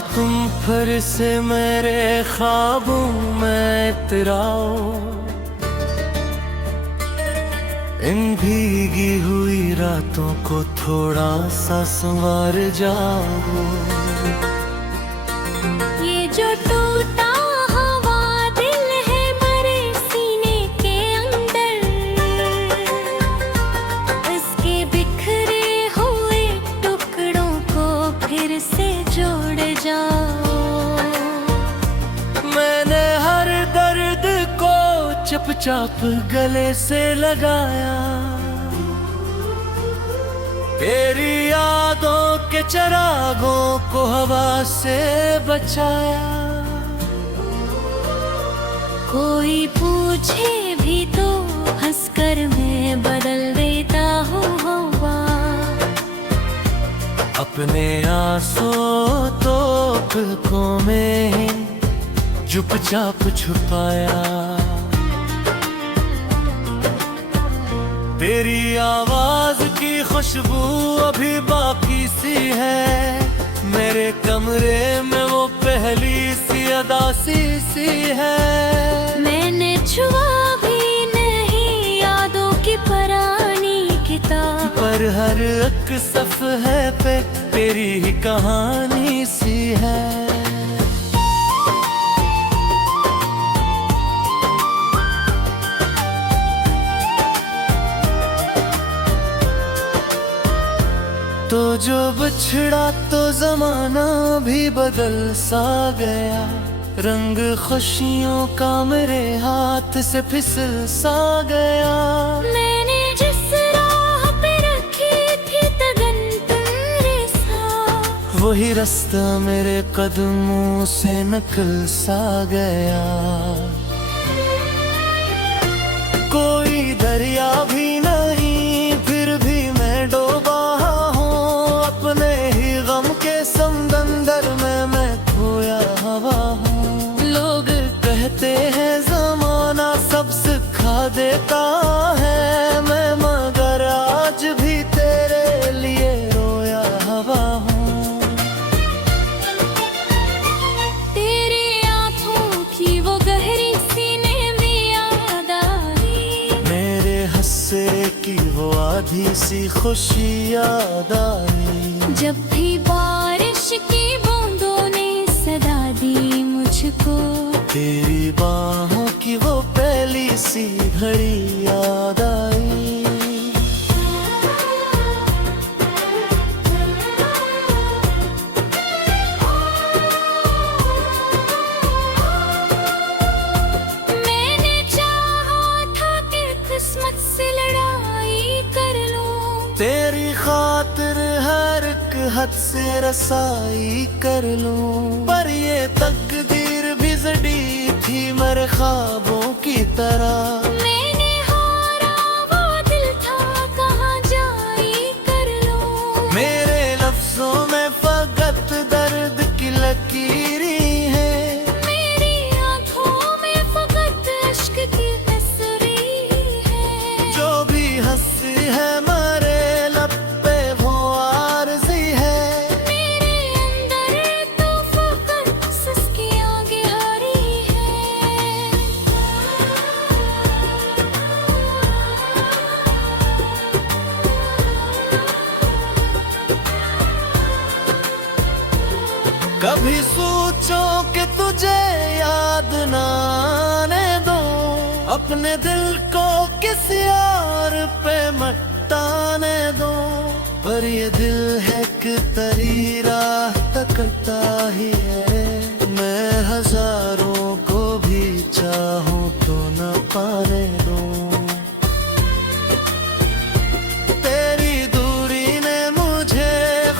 तुम फिर से मेरे ख्वाबों में इतराओ, इन भीगी हुई रातों को थोड़ा सा संवार जाओ। ये जो टूटा हवा दिल है मरे सीने के अंदर, इसके बिखरे हुए टुकड़ों को फिर से जोड़ जाओ। मैंने हर दर्द को चुपचाप गले से लगाया, तेरी यादों के चिरागों को हवा से बचाया। कोई पूछे भी तो हंसकर मैं बदल देता हूँ हवा, अपने आंसू तो पलकों में चुपचाप छुपाया। तेरी आवाज की खुशबू अभी बाकी सी है, मेरे कमरे में वो पहली सी अदासी सी है। मैंने छुआ भी नहीं यादों की पुरानी किताब, पर हर एक सफ़हे पे तेरी ही कहानी सी है। तो जो बिछड़ा तो जमाना भी बदल सा गया, रंग खुशियों का मेरे हाथ से फिसल सा गया। मैंने जिस राह पे रखी थी तगन तेरे साथ, वही रास्ता मेरे कदमों से निकल सा गया। कोई दरिया भी नहीं फिर भी मैं डूबा हूँ, अपने ही गम के समंदर में मैं खोया हवा हूँ। लोग कहते हैं जमाना सब सिखा देता है, मैं मगर आज भी तेरे लिए रोया हवा हूँ। तेरी आँखों की वो गहरी सीने में याद आई, मेरे हंसे की वो आधी सी खुशी याद आई। जब भी बारिश की बूंदों ने सदा दी मुझको, तेरी बाहों की वो पहली सी घड़ी याद आई। मैंने चाहा था कि किस्मत से लड़ाई कर लूं, तेरी खातिर हर एक हद से रसाई कर लूं, पर ये तकदीर भी जड़ी थी मेरे ख्वाबों की तरह। मैंने हारा वो दिल था कहाँ जाई कर लूं। मेरे लफ्जों में फकत दर्द की लकीरी है, मेरी आँखों में फकत इश्क की तस्वीर है। जो भी हंसी है मेरे लब पे वो आरज़ी है। मेरे अंदर तो फकत सिसकियाँ गहरी है। कभी सोचो कि तुझे याद ना आने दो, अपने दिल को किसी और पे मटाने दो, पर ये दिल है कि तेरी राह तकता ही है। मैं हजारों को भी चाहूं तो न पाने दूं, तेरी दूरी ने मुझे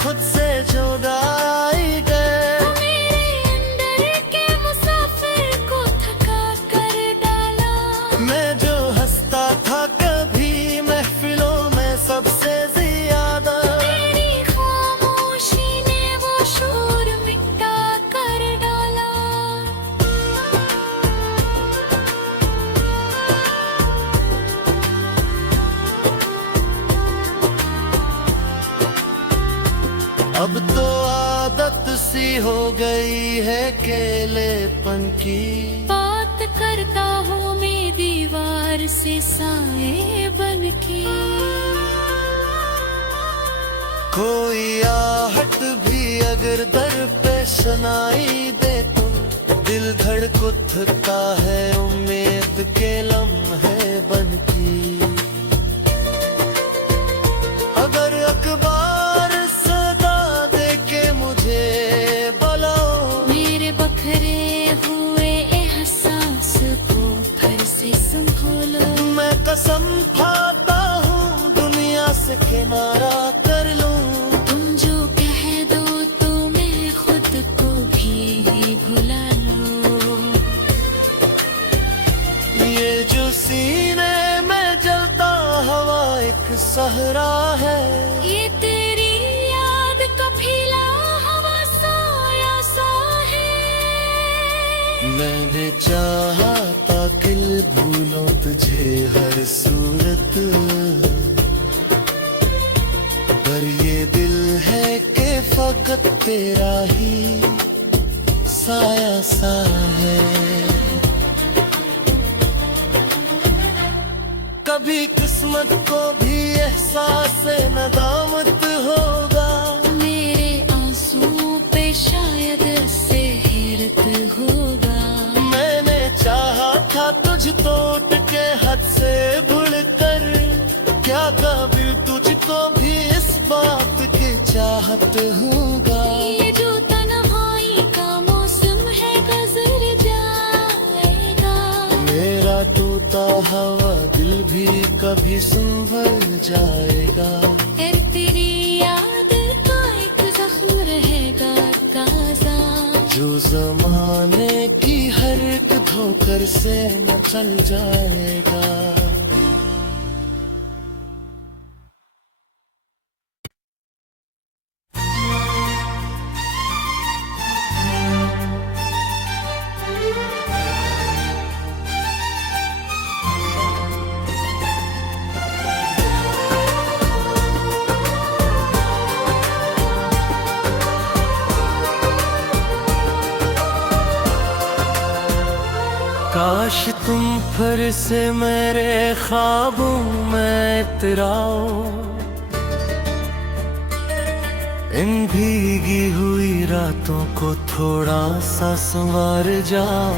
खुद से जुदाई कर। मेरे अंदर के मुसाफिर को थका कर डाला, मैं जो हंसता था कभी महफिलों में सबसे ज्यादा, तेरी खामोशी ने वो शोर मिटा कर डाला। हो गई है केलेपन की। बात करता हूँ मैं दीवार से साए बन के। कोई आहट भी अगर दर पे सुनाई दे तो दिल धड़क उठता है उम्मीद के लम्हे बन की। अगर अखबार सदा दे के मुझे बुलाओ, मेरे बखरे हुए एहसास को फिर से संभालो। मैं कसम खाता हूँ दुनिया से किनारा कर लूं। तुम जो कह दो तो मैं खुद को भी भुला लूं। ये जो सीने में जलता हवा एक सहरा है। ये तेरी याद का फैला हवा साया सा है। मैंने चाहा था कि भूलो तुझे हर सूरत, पर ये दिल है कि फकत तेरा ही साया सा है। कभी किस्मत को भी एहसास नदामत होगा। मेरे आंसू पे शायद से हैरत होगा। मैंने चाहा था तुझ तोड़ के हद से बढ़कर, क्या कभी तुझको भी इस बात की चाहत होगा। ये जो तन्हाई का मौसम है गुजर जाएगा। मेरा टूटा हुआ दिल भी कभी संभल जाएगा। फिर तेरी याद का एक जख्म रहेगा ताज़ा, जो जमाने की हर एक धोकर से न चल जाएगा। काश तुम फिर से मेरे ख्वाबों में इतराओ, इन भीगी हुई रातों को थोड़ा सा संवार जाओ।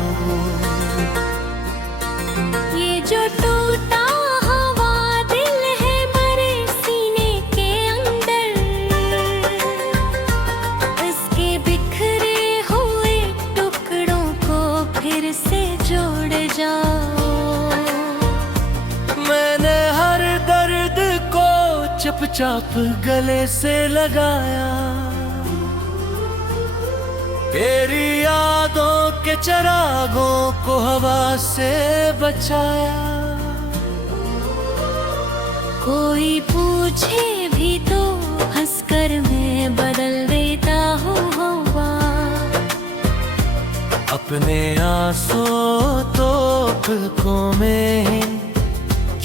ये जो टूटा हुआ दिल है मेरे सीने के अंदर, इसके बिखरे हुए टुकड़ों को फिर से जोड़ जाओ। मैंने हर दर्द को चुपचाप गले से लगाया, तेरी यादों के चिरागों को हवा से बचाया। कोई पूछे भी तो हंसकर मैं बदल देता हूँ हवा। अपने आंसू तो पलकों में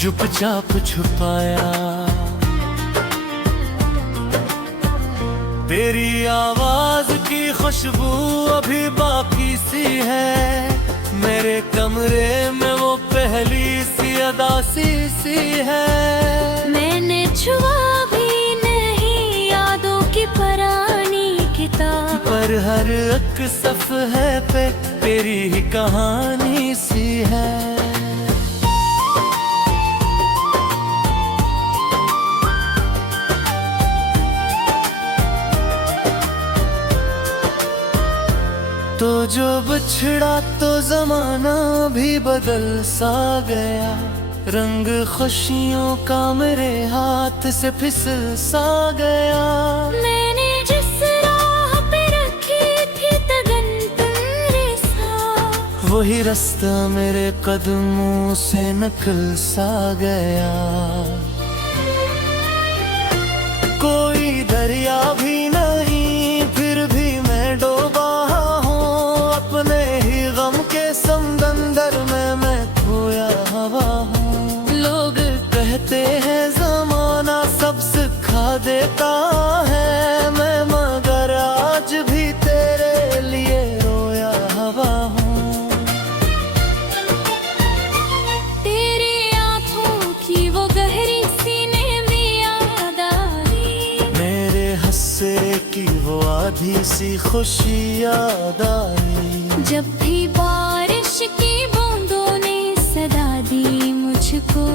चुपचाप छुपाया, तेरी आवाज की खुशबू अभी बाकी सी है। मेरे कमरे में वो पहली सी अदासी सी है। मैंने छुआ भी नहीं यादों की पुरानी किताब, पर हर एक सफ़े पे तेरी ही कहानी सी है। तो जो बिछड़ा तो जमाना भी बदल सा गया, रंग खुशियों का मेरे हाथ से फिसल सा गया। मैंने जिस राह पे रखी थी तगन तेरे साथ, वही रास्ता मेरे कदमों से निकल सा गया। कोई दरिया भी नहीं फिर भी मैं डूबा हूँ, अपने ही गम के समंदर में मैं खोया हुआ हूँ। लोग कहते हैं जमाना सब सिखा देता है, मैं मगर आज भी तेरे आधी सी खुशी याद आई। जब भी बारिश की बूंदों ने सदा दी मुझको,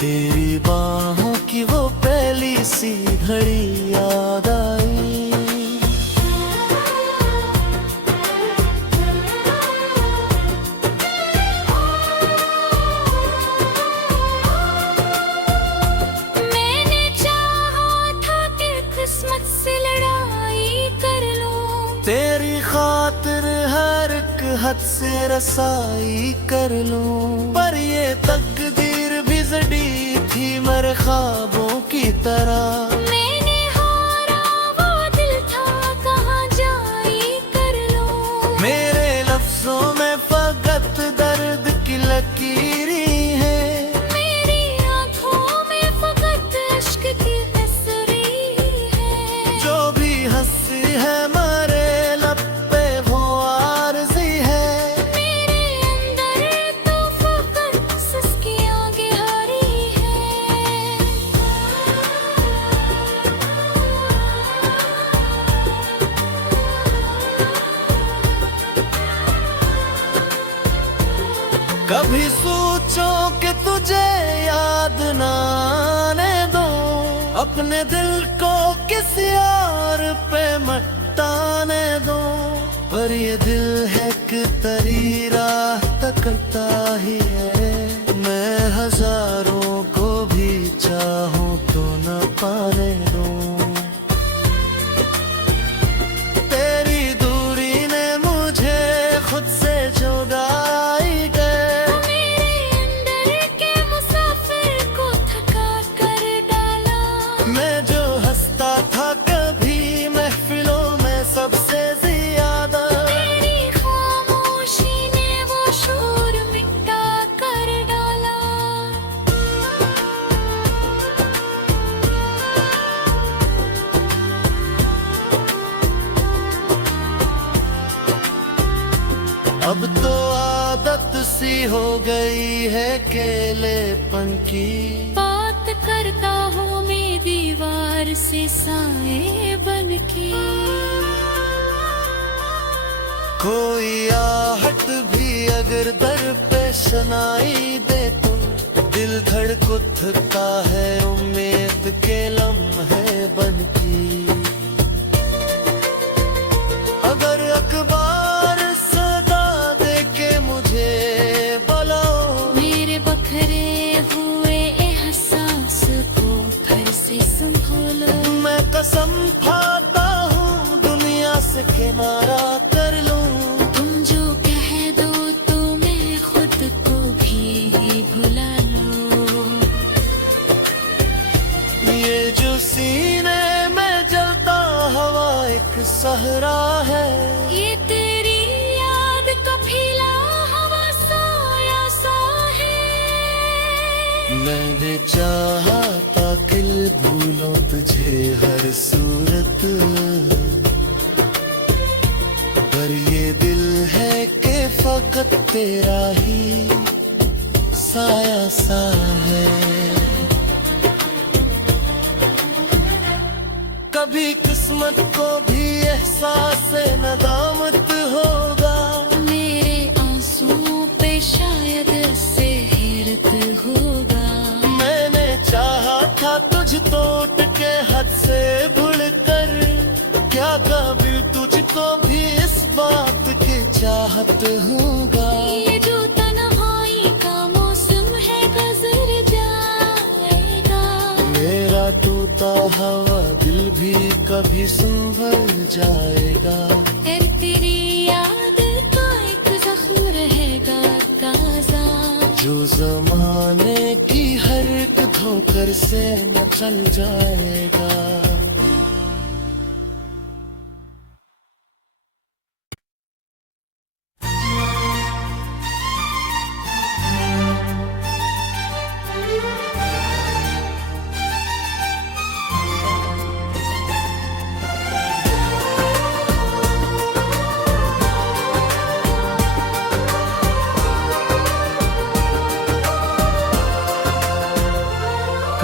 तेरी बाहों की वो पहली सी घड़ी याद आई। मैंने चाहा था कि किस्मत से लड़ाई कर लूं, तेरी खातिर हर एक हद से रसाई कर लूं, पर ये तकदीर भी जड़ी थी मेरे ख्वाबों की तरह। मैंने हारा वो दिल था कहाँ जाई कर लूं। मेरे लफ्जों में फकत दर्द की लकीरी है, मेरी आँखों में फकत इश्क की तस्वीर है। जो भी हंसी है मेरे लब पे वो आरज़ी है। मेरे अंदर तो फकत सिसकियाँ गहरी है। कभी सोचो कि तुझे याद ना आने दो, अपने दिल को किसी और पे मटाने दो, पर ये दिल है कि तेरी राह तकता ही है। मैं हजारों को भी चाहूं तो न पाने दूं। तेरी दूरी ने मुझे खुद से जुदाई गए, मेरे अंदर के मुसाफिर को थका कर डाला। मैं जो हंसता था कभी महफिलों में सबसे ज्यादा, तेरी खामोशी ने वो शोर मिटा कर डाला। अब तो आदत सी हो गई है अकेलेपन की। बात करता हूँ मैं दीवार से साए बन के। कोई आहट भी अगर दर पे सुनाई दे तो दिल धड़क उठता है उम्मीद के लम्हे बन की। अगर अखबार सदा दे के मुझे बुलाओ, मेरे बखरे हुए एहसास को फिर से संभालो। मैं कसम खाता हूँ दुनिया से किनारा कर लूं। तुम जो कह दो तो मैं खुद को भी भुला लूं। ये जो सीने में जलता हवा एक सहरा है, ये तेरी याद का फीला हवा साया सा है। मैंने चाहा था कि भूलों तुझे हर सूरत, पर ये दिल है कि फकत तेरा ही साया सा है। कभी किस्मत को भी एहसास नदामत होगा, मेरे आंसुओं पे शायद से हैरत होगा। मैंने चाहा था तुझ तोड़ के हद से भूल कर, क्या कभी तुझको भी इस बात की चाहत होगा। ये जो तन्हाई का मौसम है गुजर जाएगा। मेरा टूटा हवा दिल भी कभी संभल जाएगा। फिर तेरी याद का एक जख्म रहेगा ताजा, जो जमाने की हर एक धोकर से न चल जाएगा।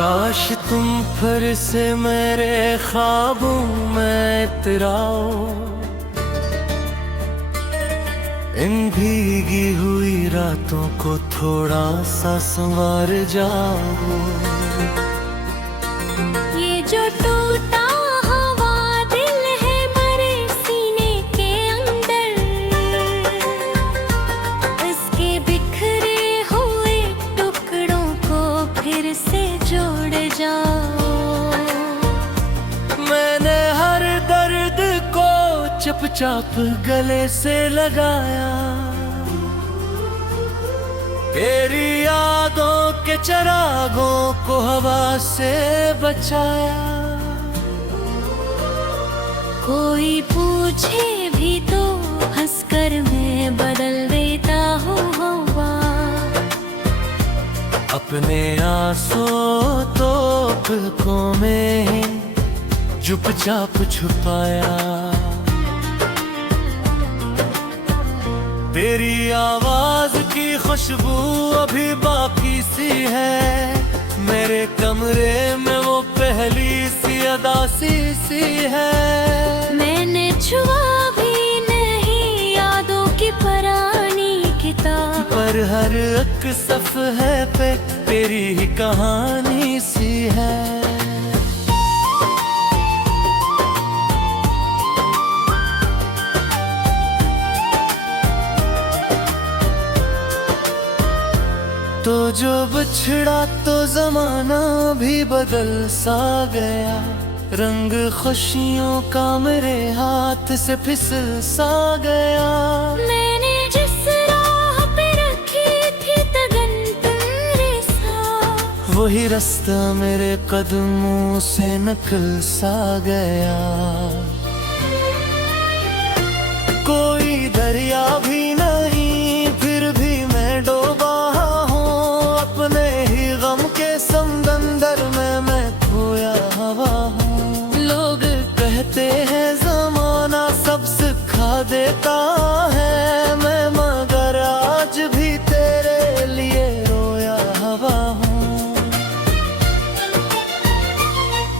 काश तुम फिर से मेरे ख्वाबों में इतराओ, इन भीगी हुई रातों को थोड़ा सा संवार जाओ। ये जो टूटा हवा दिल है मरे सीने के अंदर, इसके बिखरे हुए टुकड़ों को फिर से जोड़ जाओ। मैंने हर दर्द को चुपचाप गले से लगाया, तेरी यादों के चिरागों को हवा से बचाया। कोई पूछे भी तो हंसकर मैं बदल देता हूँ हवा। अपने आंसू तो पलकों में चुपचाप छुपाया। तेरी आवाज की खुशबू अभी बाकी सी है, मेरे कमरे में वो पहली सी अदासी सी है। मैंने छुआ भी नहीं यादों की पुरानी किताब, पर हर एक सफ़े पे तेरी ही कहानी सी है। तो जो बिछड़ा तो जमाना भी बदल सा गया, रंग खुशियों का मेरे हाथ से फिसल सा गया। मैंने जिस राह पे रखी थी तगन तेरे साथ, वही रास्ता मेरे कदमों से निकल सा गया। कोई दरिया भी नहीं फिर भी मैं डूबा अपने ही गम के समंदर में, मैं खोया हवा हूँ। लोग कहते हैं जमाना सब सिखा देता है, मैं मगर आज भी तेरे लिए रोया हवा हूँ।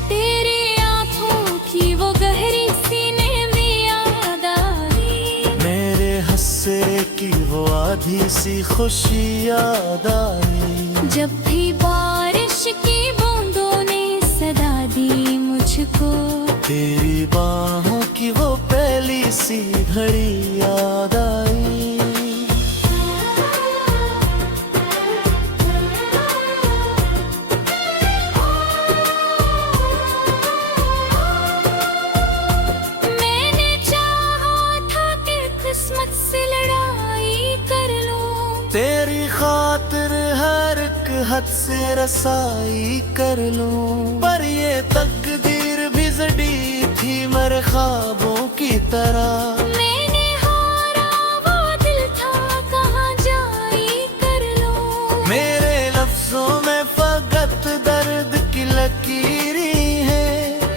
तेरी आँखों की वो गहरी सीने में याद आई, मेरे हंसे की वो आधी सी खुशी याद आई। जब भी बारिश की बूंदों ने सदा दी मुझको, तेरी बाहों की वो पहली सी घड़ी याद आई। मैंने चाहा था कि किस्मत से लड़ाई कर लूं, तेरी खातिर हर एक हद से रसाई कर लूं, पर ये तकदीर भी जड़ी थी मेरे ख्वाबों की तरह। मैंने हारा वो दिल था कहाँ जाई कर लूं, मेरे लफ्जों में फकत दर्द की लकीरी है,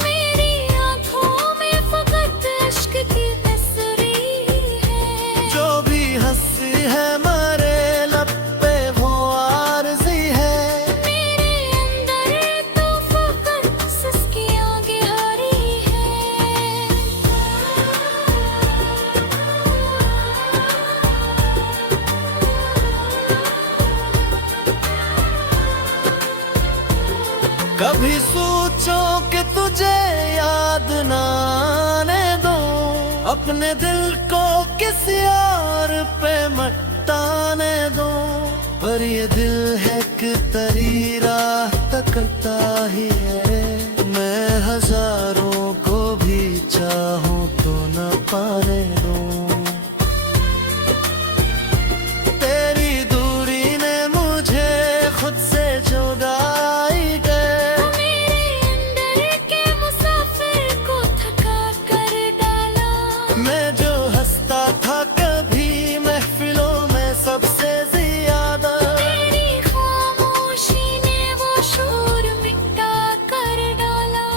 मेरी आँखों में फकत इश्क की तस्वीर है। जो भी हंसी है मेरे लब पे वो आरज़ी है, मेरे अंदर तो फकत सिसकी आगे हारी है। कभी सोचो कि तुझे याद ना आने दो, अपने दिल को किसी और पे मटाने दो, पर ये दिल है कि तेरी राह तकता ही है। मैं हजारों को भी चाहूं तो न पाने दूं, तेरी दूरी ने मुझे खुद से जुदाई कर, मेरे अंदर के मुसाफिर को थका कर डाला। मैं जो हंसता था कभी महफिलों में सबसे ज्यादा, तेरी खामोशी ने वो शोर मिटा कर डाला।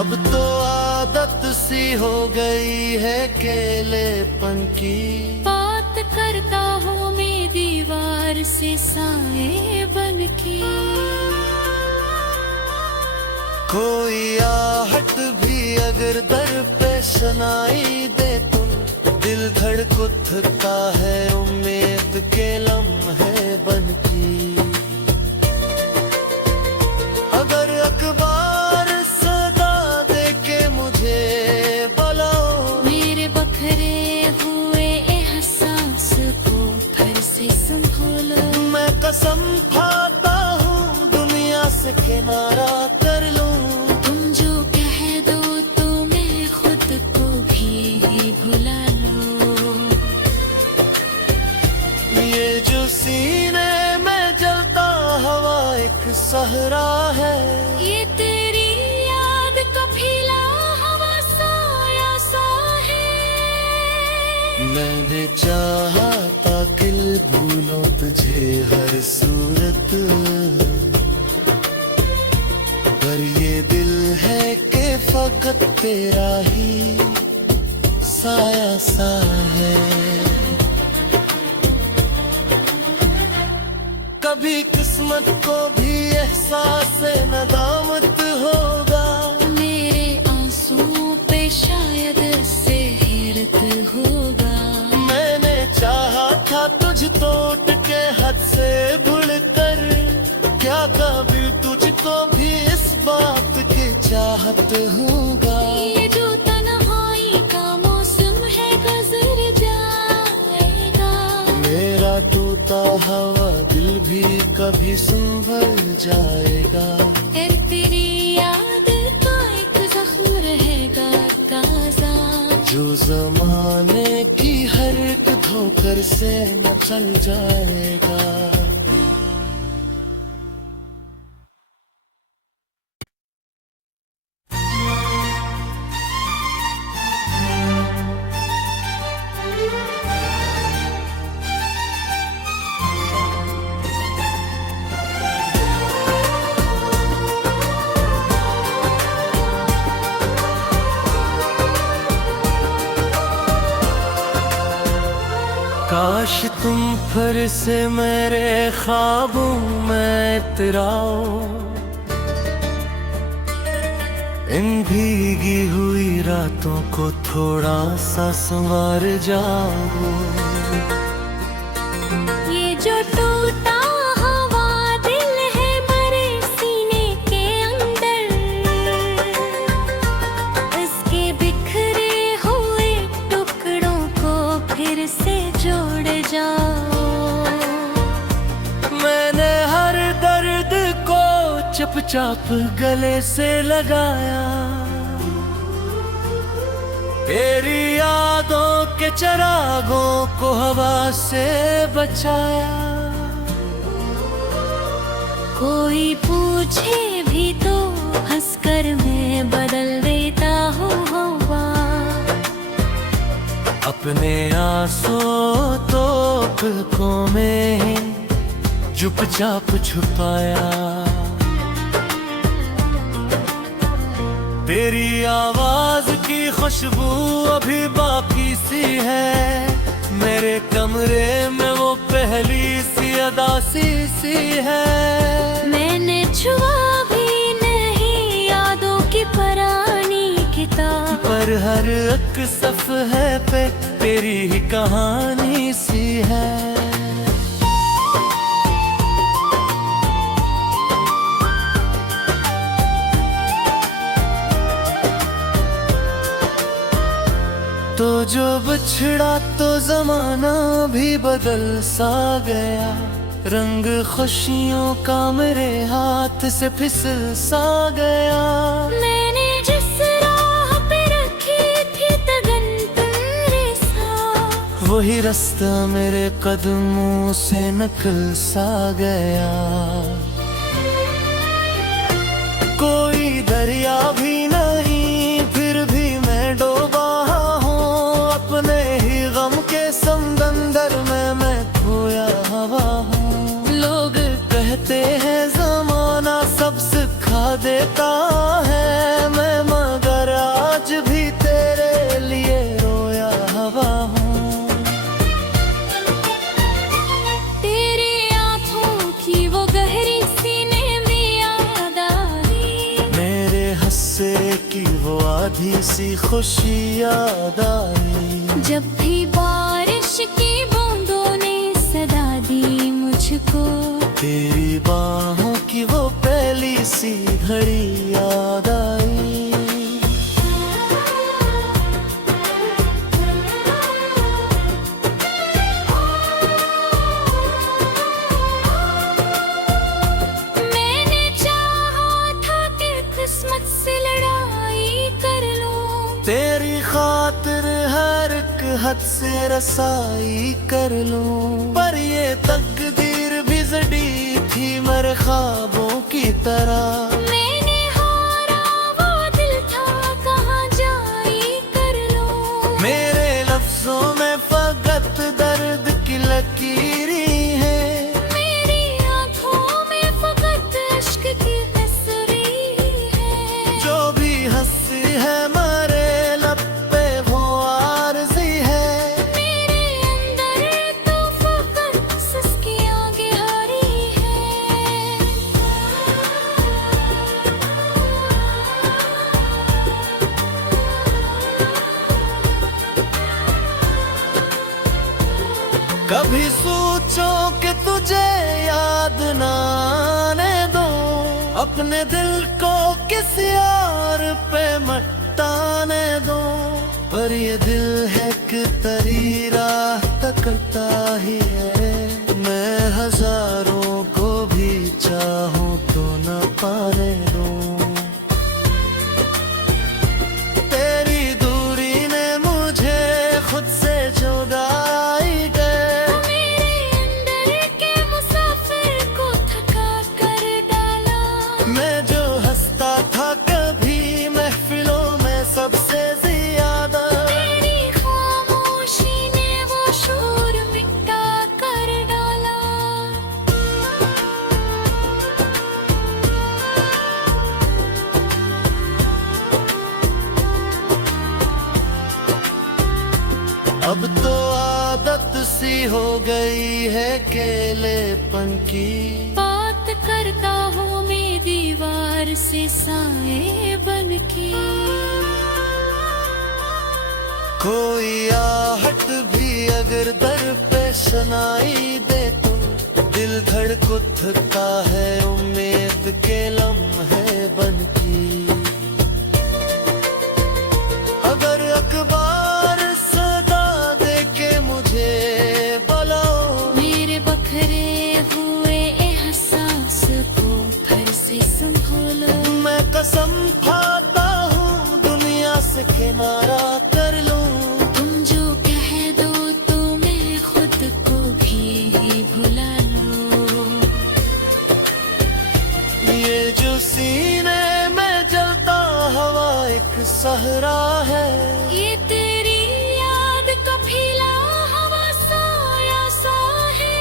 अब तो आदत सी हो गई है अकेलेपन की, बात करता हूँ मैं दीवार से साए बनके। कोई आहट भी अगर दर पे सुनाई दे तो दिल धड़क उठता है उम्मीद के लम्हे बनकी। अगर अखबार सदा दे के मुझे बुलाओ, मेरे बखरे हुए एहसास को फिर से संभालो। मैं कसम खाता हूँ दुनिया से किनारा कर लूं। तुम जो कह दो तो मैं खुद को भी भुला लूं। ये जो सीने में जलता हवा एक सहरा है, ये तेरी याद का फीला हवा साया सा है। मैंने चाहा था कि भूलो तुझे हर सूरत, पर ये दिल है कि फकत तेरा ही साया सा है। कभी किस्मत को भी एहसास नदामत होगा, मेरे आंसुओं पे शायद से हैरत होगा। मैंने चाहा था तुझ तोड़ के हद से भूल कर, क्या कभी तुझको भी इस बात की चाहत होगा। ये जो तन्हाई का मौसम है गुजर जाएगा, मेरा टूटा हुआ दिल भी कभी संभल जाएगा। फिर तेरी याद का एक जख्म रहेगा ताज़ा, जो जमाने की हर एक धोकर से न चल जाएगा। काश तुम फिर से मेरे ख्वाबों में इतराओ, इन भीगी हुई रातों को थोड़ा सा संवार जाओ। ये जो टूटा हुआ दिल है मेरे सीने के अंदर, इसके बिखरे हुए टुकड़ों को फिर से जोड़ जाओ। मैंने हर दर्द को चुपचाप गले से लगाया, तेरी यादों के चिरागों को हवा से बचाया। कोई पूछे भी तो हंसकर मैं बदल देता हूँ हवा, अपने आंसू तो पलकों में चुपचाप छुपाया। तेरी आवाज की खुशबू अभी बाकी सी है, मेरे कमरे में वो पहली सी अदासी सी है। मैंने छुआ भी नहीं यादों की पुरानी किताब, पर हर एक सफ़े पे तेरी ही कहानी सी है। तो जो बिछड़ा तो जमाना भी बदल सा गया, रंग खुशियों का मेरे हाथ से फिसल सा गया। मैंने जिस राह पे रखी थी तगन तेरे साथ, वही रास्ता मेरे कदमों से निकल सा गया। कोई दरिया भी नहीं फिर भी मैं डूबा हूँ, अपने ही गम के समंदर में मैं खोया हवा हूँ। लोग कहते हैं जमाना सब सिखा देता है, मैं मगर आज भी तेरे लिए रोया हवा हूँ। आधी सी खुशी याद आई। जब भी बारिश की बूंदों ने सदा दी मुझको, तेरी बाहों की वो पहली सी घड़ी याद आई। मैंने चाहा था कि किस्मत से लड़ाई कर लूं, तेरी खातिर हर एक हद से रसाई कर लूं, पर ये तकदीर भी जड़ी थी मेरे ख्वाबों की तरह। मैंने हारा वो दिल था कहाँ जाई कर लूं। मेरे लफ्जों में फकत दर्द की लकीरी है, मेरी आँखों में फकत इश्क की तस्वीर है। जो भी हंसी है मेरे लब पे वो आरज़ी है। मेरे अंदर तो फकत सिसकी आगे हारी है। कभी सोचो कि तुझे याद ना आने दो, अपने दिल को किसी और पे मटाने दो, पर ये दिल है कि तेरी राह तकता ही है। मैं हजारों को भी चाहूं तो न पाने दूं। तेरी दूरी ने मुझे खुद से जुदाई कर, मेरे अंदर के मुसाफिर को थका कर डाला। मैं जो हंसता था कभी महफिलों में सबसे ज्यादा, तेरी खामोशी ने वो शोर मिटा कर डाला। अब तो आदत सी हो गई है अकेलेपन की। बात करता हूँ मैं दीवार से साए बन के। कोई आहट भी अगर दर पे सुनाई दे तो दिल धड़क उठता है उम्मीद के लम्हे बन की। अगर अखबार सदा दे के मुझे बुलाओ, मेरे बखरे हुए एहसास को फिर से संभालो। मैं कसम खाता हूँ दुनिया से किनारा कर लूं। तुम जो कह दो तो मैं खुद को भी भुला लूं। ये जो सीने में जलता हवा एक सहरा है, ये तेरी याद का फैला हवा साया सा है।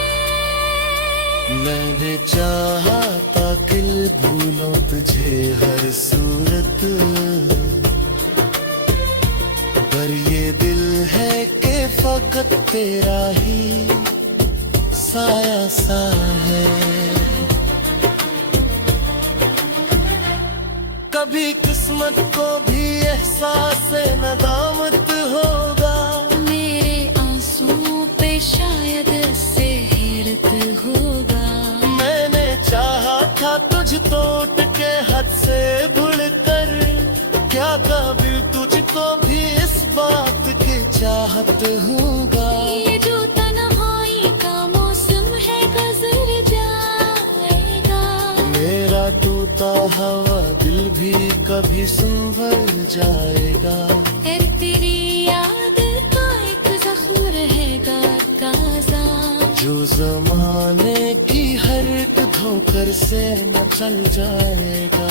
मैंने चाहा था दिल भूलो तुझे हर सूरत, पर ये दिल है कि फकत तेरा ही साया सा है। कभी किस्मत को भी एहसास नदामत होगा, मेरे आंसुओं पे शायद से हैरत होगा। मैंने चाहा था तुझ तोड़ के हद से भुल कर, क्या कभी तुझको भी इस बात की चाहत होगा। ये जो तन्हाई का मौसम है गुजर जाएगा। मेरा टूटा हवा दिल भी कभी संभल जाएगा। फिर तेरी याद का एक जख्म रहेगा ताज़ा, जो जमाने की हर एक धोकर से न चल जाएगा।